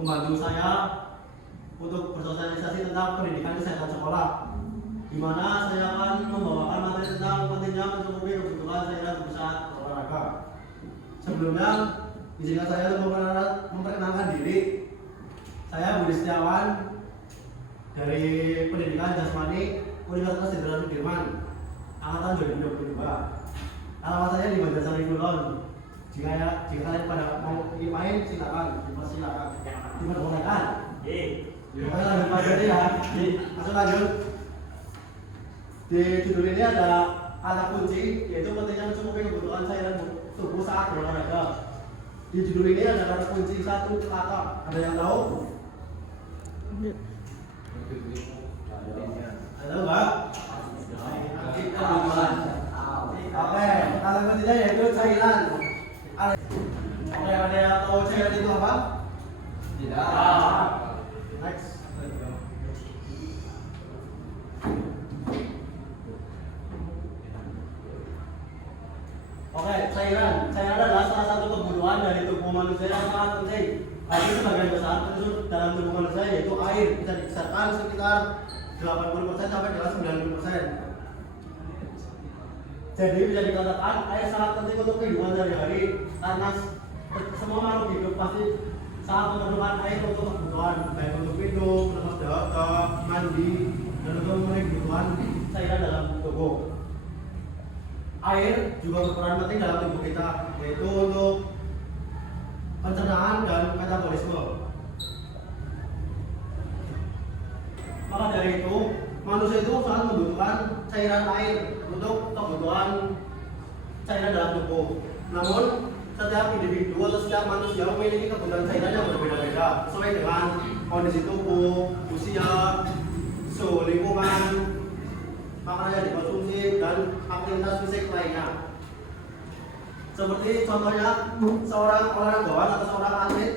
membantu saya untuk bersosialisasi tentang pendidikan kesehatan sekolah, di mana saya akan membawakan materi tentang pentingnya mencukupi kebutuhan cairan untuk saat olahraga. Sebelumnya, izinkan saya untuk memperkenalkan diri. Saya Budi Setiawan dari Pendidikan Jasmani Universitas Jenderal Sudirman, angkatan 2022. Alamat saya di Banjarsari Kulon. Jika kalian pada mau ingin main, silakan, dipersilakan, diperbolehkan. Oke, lanjut materi ya. Langsung lanjut. Di judul ini ada kata kunci, yaitu pentingnya mencukupi kebutuhan cairan tubuh saat berolahraga. Di judul ini ada kata kunci satu kata. Ada yang tahu? Ada nggak? Oke, kata kuncinya yaitu cairan. Oke, ada yang tahu cairan itu apa? Tidak. Next. Oke, cairan adalah salah satu kebutuhan dari tubuh manusia yang sangat penting. Tapi sebagian besar termasuk dalam tubuh manusia yaitu air, bisa dibesarkan sekitar 80% sampai dengan 90%. Jadi bisa dikatakan air sangat penting untuk kehidupan sehari-hari, karena semua makhluk hidup pasti sangat memerlukan air untuk kebutuhan, baik untuk minum, lepas dahaga, mandi, dan untuk memenuhi kebutuhan cairan dalam tubuh. Air juga berperan penting dalam tubuh kita, yaitu untuk pencernaan dan metabolisme. Maka dari itu, manusia itu sangat membutuhkan cairan air untuk kebutuhan cairan dalam tubuh. Namun, setiap individu atau setiap manusia memiliki kebutuhan cairan yang berbeda-beda sesuai dengan kondisi tubuh, usia, suhu lingkungan, makanan yang dikonsumsi, dan aktivitas fisik lainnya. Seperti contohnya, seorang olahragawan atau seorang atlet,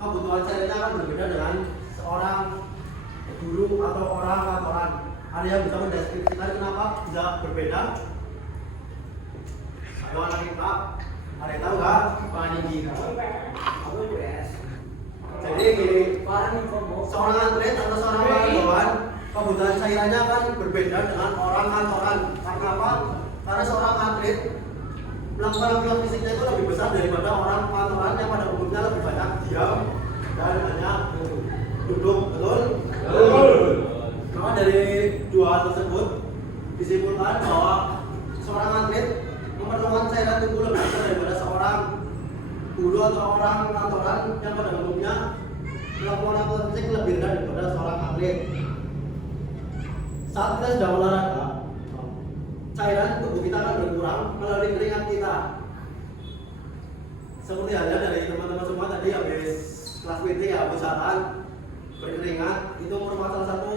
kebutuhan cairannya akan berbeda dengan seorang guru atau orang kantoran. Ada yang bisa mendeskripsikan kenapa bisa berbeda? Ayo anak kita, ada yang tahu nggak? Paninggi. Jadi gini, seorang atlet atau seorang olahragawan, kebutuhan cairannya akan berbeda dengan orang kantoran. Karena apa? Karena seorang atlet melakukan aktivitas fisiknya itu lebih besar daripada orang kantoran yang pada umumnya lebih banyak diam dan hanya duduk. Betul? Maka dari dua hal tersebut disimpulkan bahwa seorang atlet memerlukan cairan tubuh lebih besar daripada seorang guru atau orang kantoran yang pada umumnya melakukan aktivitas fisik lebih rendah daripada seorang atlet. Saat kita sedang olahraga, cairan tubuh kita akan berkurang melalui keringat kita. Seperti halnya dari teman-teman semua tadi habis kelas meeting ya, usahakan berkeringat. Itu merupakan salah satu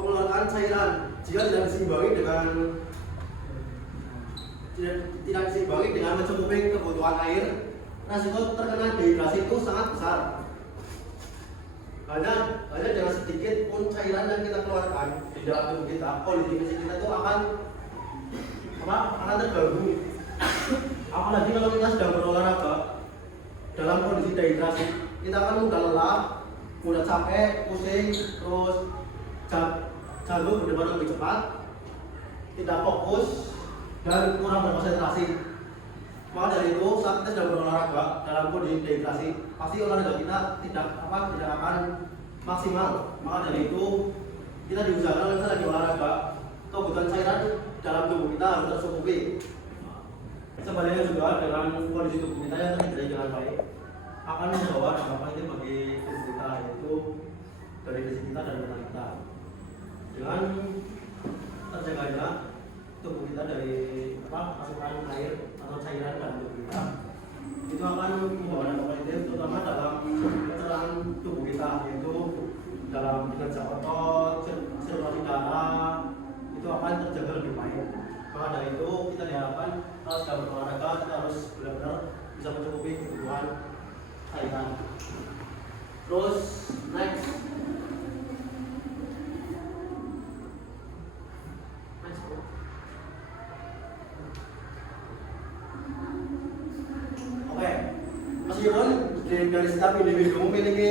pengeluaran cairan. Jika tidak diseimbangi dengan mencukupi kebutuhan air, resiko terkena dehidrasi itu sangat besar. Hanya dengan sedikit pun cairan yang kita keluarkan di dalam tubuh kita, kondisi fisik kita itu akan terganggu. Apalagi kalau kita sedang berolahraga dalam kondisi dehidrasi, kita akan mudah lelah, mudah capek, pusing, terus jantung berdebar lebih cepat, tidak fokus, dan kurang berkonsentrasi. Maka dari itu, saat kita sedang berolahraga dalam kondisi dehidrasi, pasti olahraga kita tidak akan maksimal. Maka dari itu, kita diusahakan kalau kita lagi olahraga, kebutuhan cairan dalam tubuh kita harus tercukupi. Sebaliknya juga dengan kondisi tubuh kita yang terhidrat dengan baik akan membawa dampak ini bagi tubuh kita, yaitu dari fisik kita dan mental kita. Dengan terjaganya tubuh kita dari asupan air atau cairan dalam tubuh kita, itu akan membawa dampak positif terutama dalam pencernaan tubuh kita, yaitu dalam kinerja otot, sirkulasi darah itu akan terjaga lebih baik. Maka dari itu kita diharapkan kalau sedang berolahraga kita harus benar-benar bisa mencukupi kebutuhan cairan. Terus next. Oke, meskipun dari setiap individu memiliki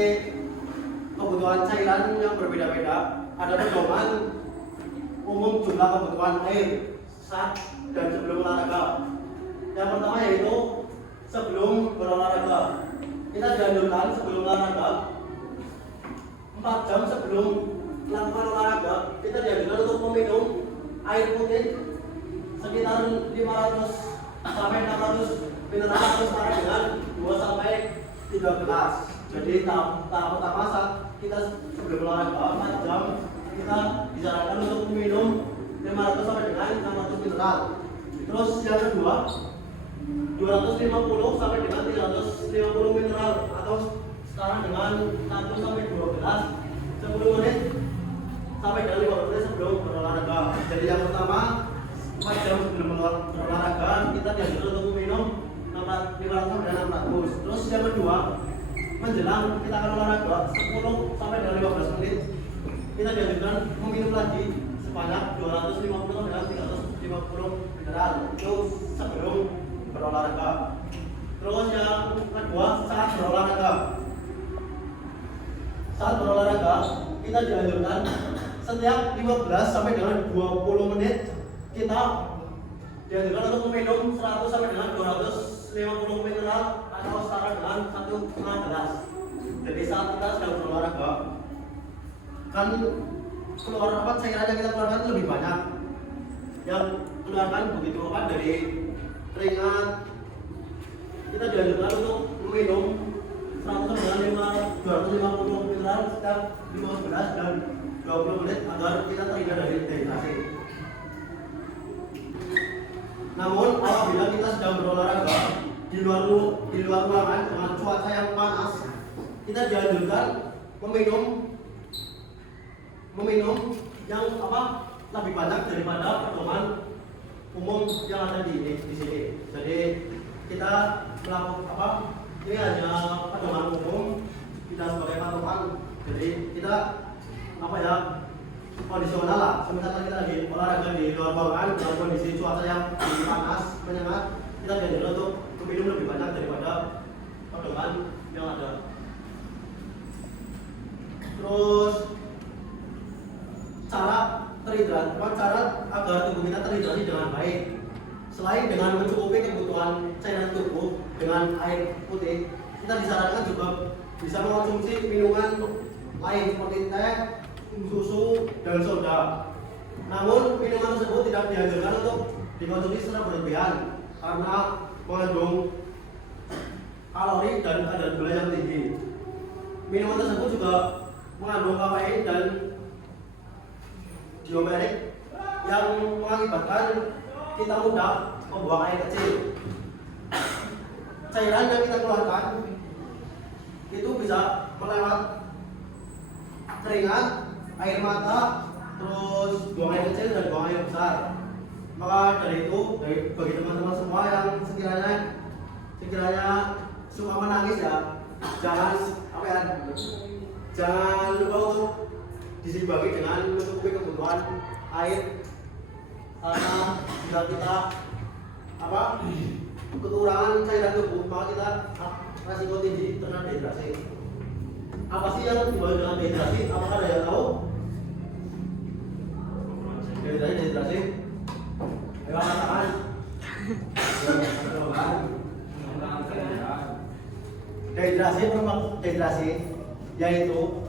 kebutuhan cairan yang berbeda-beda. Ada pedoman umum jumlah kebutuhan air saat dan sebelum olahraga. Yang pertama yaitu sebelum berolahraga. Kita dianjurkan sebelum olahraga 4 jam sebelum melakukan olahraga kita dianjurkan untuk meminum air putih sekitar 500 sampai 600 mineral atau setara dengan 2 sampai 3 gelas. Jadi tahap pertama saat kita sebelum olahraga 4 jam kita disarankan untuk meminum 500 sampai dengan 600 mineral. Terus yang kedua 250 sampai dengan 350 mineral atau setara dengan 1 sampai 2 gelas 10 menit sampai dengan 15 menit sebelum berolahraga. Jadi yang pertama 4 jam sebelum berolahraga kita dianjurkan untuk meminum 500 sampai dengan 600. Terus yang kedua menjelang kita akan olahraga 10 sampai dengan 15 menit kita dianjurkan meminum lagi sebanyak 250 sampai dengan 350 mineral itu sebelum berolahraga. Terus yang kedua saat berolahraga. Saat berolahraga kita dianjurkan setiap 15 sampai dengan 20 menit kita dianjurkan untuk meminum 100 sampai dengan 250 mineral atau setara dengan 1,5 gelas. Jadi saat kita sedang berolahraga kan keluar cairan yang kita keluarkan itu lebih banyak. Yang keluarkan begitu dari keringat. Kita dianjurkan untuk meminum 100 dengan 250 mineral setiap 15 dan 20 menit agar kita terhindar dari dehidrasi. Namun apabila kita sedang berolahraga di luar ruangan dengan cuaca yang panas, kita dianjurkan meminum yang lebih banyak daripada pedoman umum yang ada di sini. Jadi kita melakukan ini hanya pedoman umum, tidak sebagai patokan. Jadi kita kondisional lah. Semisal kita lagi olahraga di luar ruangan dalam kondisi cuaca yang panas menyengat, kita dianjurkan untuk meminum lebih banyak daripada pedoman yang ada. Terus cara agar tubuh kita terhidrasi dengan baik. Selain dengan mencukupi kebutuhan cairan tubuh dengan air putih, kita disarankan juga bisa mengonsumsi minuman lain seperti teh, susu, dan soda. Namun minuman tersebut tidak dianjurkan untuk dikonsumsi secara berlebihan karena mengandung kalori dan kadar gula yang tinggi. Minuman tersebut juga mengandung kafein dan diomerik yang mengakibatkan kita mudah membuang air kecil. Cairan yang kita keluarkan itu bisa melewat keringat, air mata, terus buang air kecil dan buang air besar. Maka dari itu, bagi teman-teman semua yang sekiranya suka menangis ya, jangan lupa untuk diseimbangi dengan mencukupi kebutuhan air. Karena jika kita kekurangan cairan tubuh, maka kita resiko tinggi terkena dehidrasi. Apa sih yang dibawa dengan dehidrasi? Apakah ada yang tahu? Dehidrasi. Ayo katakan. Dehidrasi yaitu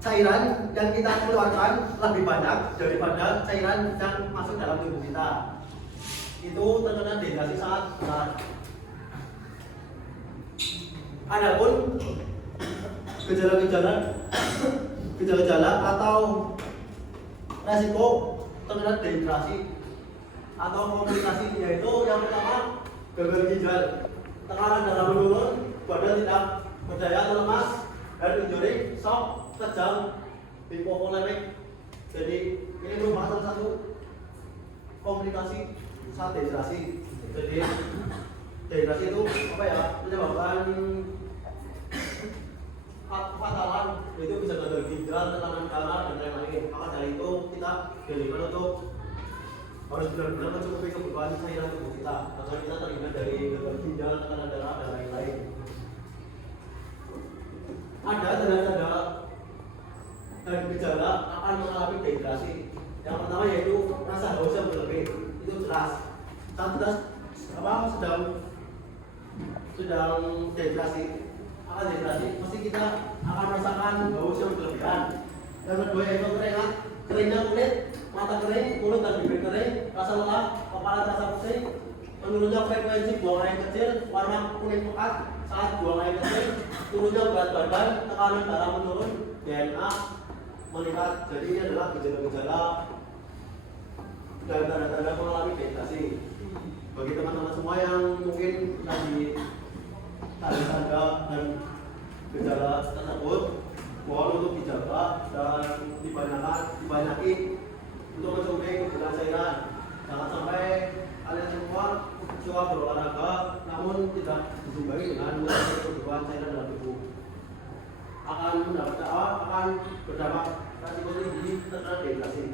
cairan yang kita keluarkan lebih banyak daripada cairan yang masuk dalam tubuh kita. Itu terkena dehidrasi saat berat. Adapun gejala-gejala atau resiko terkena dehidrasi atau komplikasi yaitu yang pertama gagal ginjal, tekanan darah menurun, badan tidak berdaya atau lemas, dan injury, shock, kejang, hipovolemik. Jadi ini merupakan salah satu komplikasi saat dehidrasi. Jadi dehidrasi itu menyebabkan fatalan, itu bisa gagal ginjal, tekanan darah, dan lain-lain. Maka dari itu kita dianjurkan untuk harus benar-benar mencukupi kebutuhan cairan tubuh kita agar kita terhindar dari gagal ginjal, tekanan darah, dan lain-lain. ada tanda-tanda dan gejala akan mengalami dehidrasi. Yang pertama yaitu rasa haus yang berlebih, itu jelas. Saat kita sedang dehidrasi, pasti kita akan merasakan haus yang berlebihan. Yang kedua yaitu keringnya kulit, mata kering, mulut dan bibir kering, rasa lelah, kepala terasa pusing, menurunnya frekuensi buang air kecil, warna kuning pekat saat buang air kecil, turunnya berat badan, tekanan darah menurun, DNA meningkat. Jadi ini adalah gejala-gejala dan tanda-tanda mengalami dehidrasi. Bagi teman-teman semua yang mungkin lagi tanda-tanda dan gejala tersebut, mohon untuk dijaga dan dibanyaki untuk mencoba kebutuhan cairan. Jangan sampai kalian semua suka berolahraga namun tidak diimbangi dengan kebutuhan cairan dalam tubuh. Akan berdampak resiko tinggi terkena dehidrasi.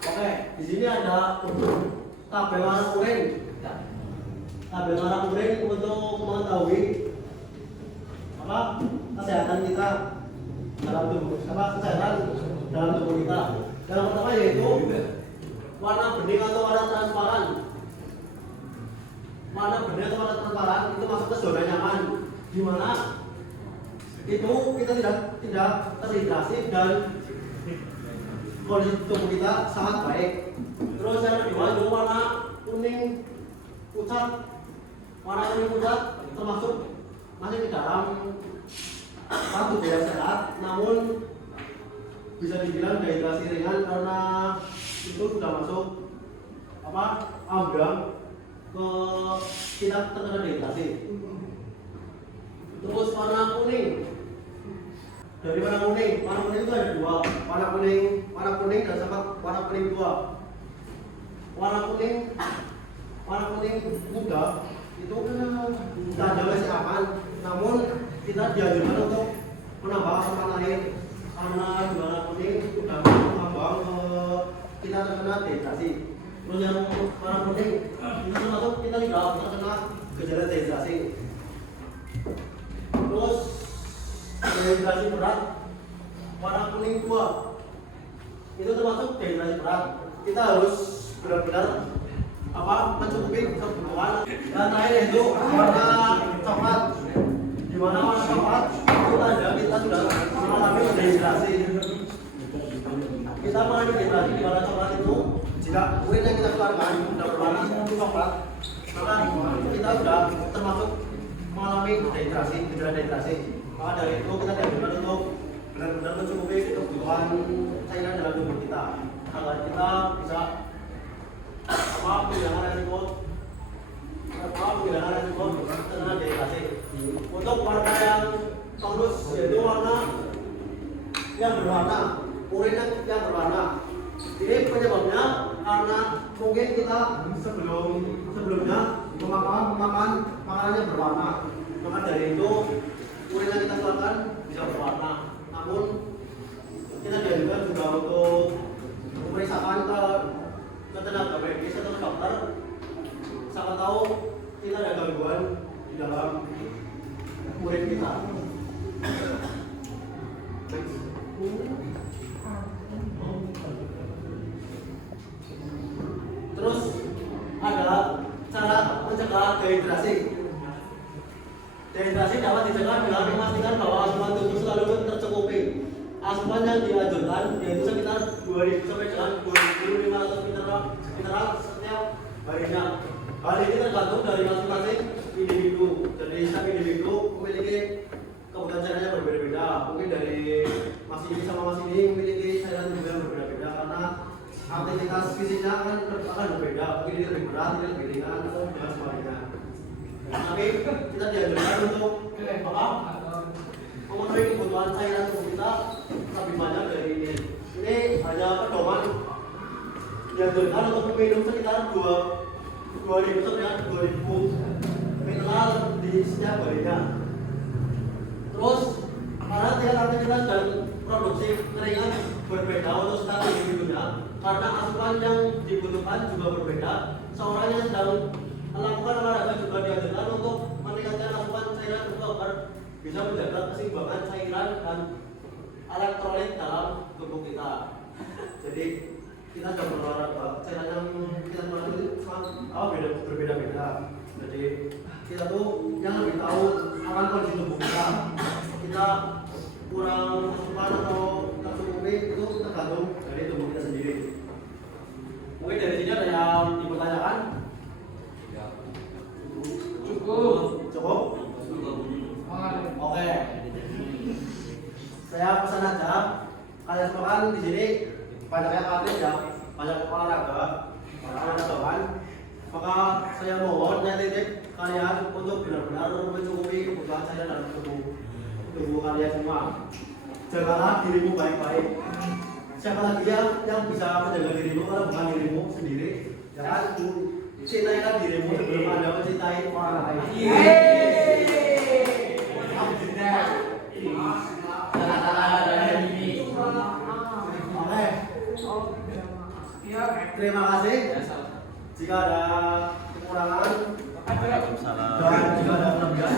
Oke, di sini ada tabel warna kuning. Tabel warna kuning untuk mengetahui kesehatan kita dalam tubuh, kesehatan dalam tubuh kita. Yang pertama yaitu warna bening atau warna transparan. Warna bening atau warna transparan itu masuk ke zona nyaman, di mana itu kita tidak terhidrasi dan kondisi tubuh kita sangat baik. Terus yang kedua itu warna kuning pucat. Warna kuning pucat termasuk masih di dalam tubuh yang sehat, namun bisa dibilang dehidrasi ringan karena itu sudah masuk ambang ke kita terkena dehidrasi. Terus warna kuning. Dari warna kuning itu ada dua, warna kuning dan sama warna kuning tua. Warna kuning muda itu tanda masih aman, namun kita dianjurkan untuk menambah asupan air karena warna kuning sudah mengambang kita terkena dehidrasi. Terus yang warna kuning itu termasuk kita tidak terkena gejala dehidrasi. Terus dehidrasi berat, warna kuning tua itu termasuk dehidrasi berat. Kita harus benar-benar mencukupi kebutuhan. Dan terakhir itu warna coklat, di mana warna coklat itu tanda kita sudah mengalami dehidrasi. Kita mengalami dehidrasi di warna coklat itu jika urin yang kita keluarkan sudah berwarna coklat, maka kita sudah termasuk mengalami dehidrasi, gejala dehidrasi. Maka dari itu kita dianjurkan untuk benar-benar mencukupi kebutuhan cairan dalam tubuh kita agar kita bisa menghilangkan resiko terkena dehidrasi. Untuk warna yang bagus yaitu warna yang berwarna, urin yang berwarna. Ini penyebabnya karena mungkin kita sebelumnya memakan makanan yang berwarna. Maka dari itu urin yang kita keluarkan bisa berwarna. Namun kita dianjurkan juga untuk memeriksakan ke tenaga medis atau dokter. Siapa tahu kita ada gangguan di dalam urin kita. Terus ada cara mencegah dehidrasi. Dehidrasi dapat dicegah dengan memastikan bahwa asupan tubuh selalu tercukupi. Asupan yang dianjurkan yaitu sekitar 2.000 sampai dengan 2.500 mineral setiap harinya. Hal ini tergantung dari masing-masing individu. Jadi setiap individu memiliki kebutuhan cairan yang berbeda-beda. Mungkin dari mas ini sama mas ini memiliki cairan tubuh yang berbeda-beda karena aktivitas fisiknya akan berbeda. Mungkin ini lebih berat, ini lebih ringan atau dan sebagainya. Tapi kita dianjurkan untuk memenuhi kebutuhan cairan tubuh kita lebih banyak dari ini. Ini hanya pedoman dianjurkan untuk minum sekitar 2.000 sampai 2.000 mineral di setiap harinya. Terus karena tiap aktivitas dan produksi keringat berbeda untuk setiap individunya, karena asupan yang dibutuhkan juga berbeda. Seorang yang sedang melakukan olahraga juga dianjurkan untuk meningkatkan asupan cairan tubuh agar bisa menjaga keseimbangan cairan dan elektrolit dalam tubuh kita. Jadi kita sudah berolahraga, cairan yang kita masuk itu sangat berbeda-beda. Jadi kita tuh yang lebih tahu akan kondisi tubuh kita. Kita kurang asupan atau tercukupi itu tergantung dari tubuh kita sendiri. Mungkin dari sini ada yang dipertanyakan? Cukup? Oke. Saya pesan aja, kalian semua kan di sini banyak yang atlet ya, banyak olahraga, olahragawan. Maka saya mohon ya titip kalian untuk benar-benar mencukupi kebutuhan saya dalam tubuh kalian semua. Jagalah dirimu baik-baik. Siapa lagi yang bisa menjaga dirimu kalau bukan dirimu sendiri? Jangan cintailah dirimu sebelum Anda mencintai orang lain. Oke. Terima kasih. Jika ada kekurangan dan jika ada kelebihan